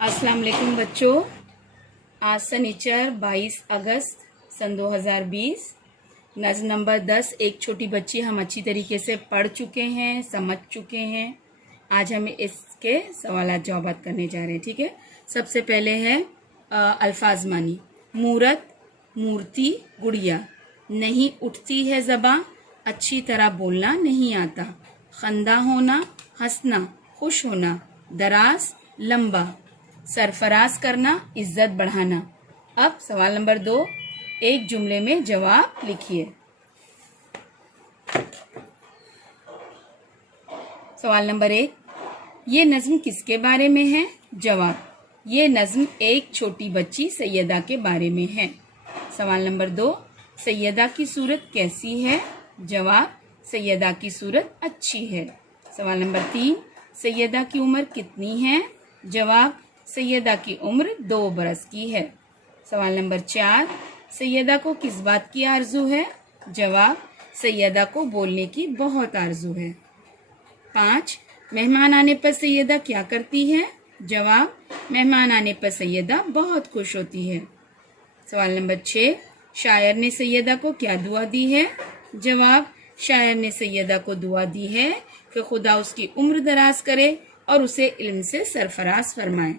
अस्सलाम वालेकुम बच्चों। आज शनिचर 22 अगस्त सन 2020 नज़्म नंबर 10 एक छोटी बच्ची हम अच्छी तरीके से पढ़ चुके हैं, समझ चुके हैं। आज हम इसके सवालात जवाबात करने जा रहे हैं। ठीक है, सबसे पहले है अल्फाज मानी। मूरत, मूर्ति, गुड़िया। नहीं उठती है ज़बां, अच्छी तरह बोलना नहीं आता। खंदा होना, हंसना, खुश होना। दराज, लंबा। सरफराज करना, इज्जत बढ़ाना। अब सवाल नंबर 2, एक जुमले में जवाब लिखिए। सवाल नंबर 1, ये नज्म किसके बारे में है? जवाब, ये नज्म एक छोटी बच्ची सैयदा के बारे में है। सवाल नंबर 2, सैयदा की सूरत कैसी है? जवाब, सैयदा की सूरत अच्छी है। सवाल नंबर 3, सैयदा की उम्र कितनी है? जवाब, सैयदा की उम्र 2 बरस की है। सवाल नंबर 4, सैयदा को किस बात की आरजू है? जवाब, सैयदा को बोलने की बहुत आरजू है। 5, मेहमान आने पर सैयदा क्या करती है? जवाब, मेहमान आने पर सैयदा बहुत खुश होती है। सवाल नंबर 6, शायर ने सैयदा को क्या दुआ दी है? जवाब, शायर ने सैयदा को दुआ दी है कि खुदा उसकी उम्र दराज करे और उसे इल्म से सरफराज फरमाए।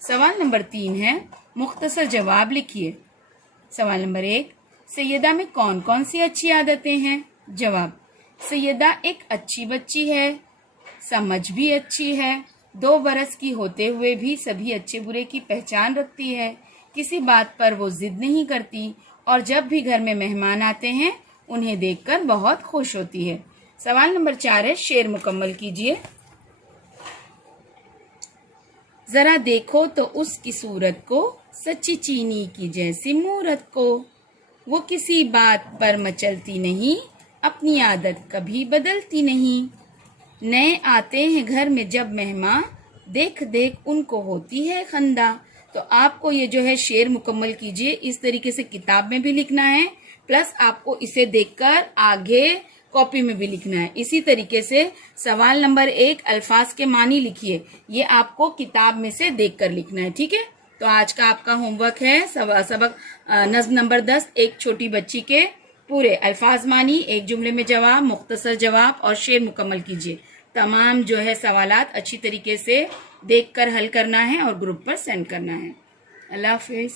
सवाल नंबर 3 है, मुख्तसर जवाब लिखिए। सवाल नंबर 1, सैयदा में कौन कौन सी अच्छी आदतें हैं? जवाब, सैयदा एक अच्छी बच्ची है, समझ भी अच्छी है, 2 बरस की होते हुए भी सभी अच्छे बुरे की पहचान रखती है, किसी बात पर वो जिद नहीं करती और जब भी घर में मेहमान आते हैं उन्हें देखकर बहुत खुश होती है। सवाल नंबर 4 है, शेर मुकम्मल कीजिए। जरा देखो तो उसकी सूरत को, सच्ची चीनी की जैसी मूरत को। वो किसी बात पर मचलती नहीं, अपनी आदत कभी बदलती नहीं। नए आते हैं घर में जब मेहमान, देख देख उनको होती है खंदा। तो आपको ये जो है शेर मुकम्मल कीजिए, इस तरीके से किताब में भी लिखना है, प्लस आपको इसे देखकर आगे कॉपी में भी लिखना है। इसी तरीके से सवाल नंबर 1 अल्फाज के मानी लिखिए, ये आपको किताब में से देखकर लिखना है। ठीक है, तो आज का आपका होमवर्क है सबक नज्म नंबर 10 एक छोटी बच्ची के पूरे अल्फाज मानी, एक जुमले में जवाब, मुख्तसर जवाब और शेर मुकम्मल कीजिए। तमाम जो है सवालात अच्छी तरीके से देखकर हल करना है और ग्रुप पर सेंड करना है। अल्लाह हाफिज।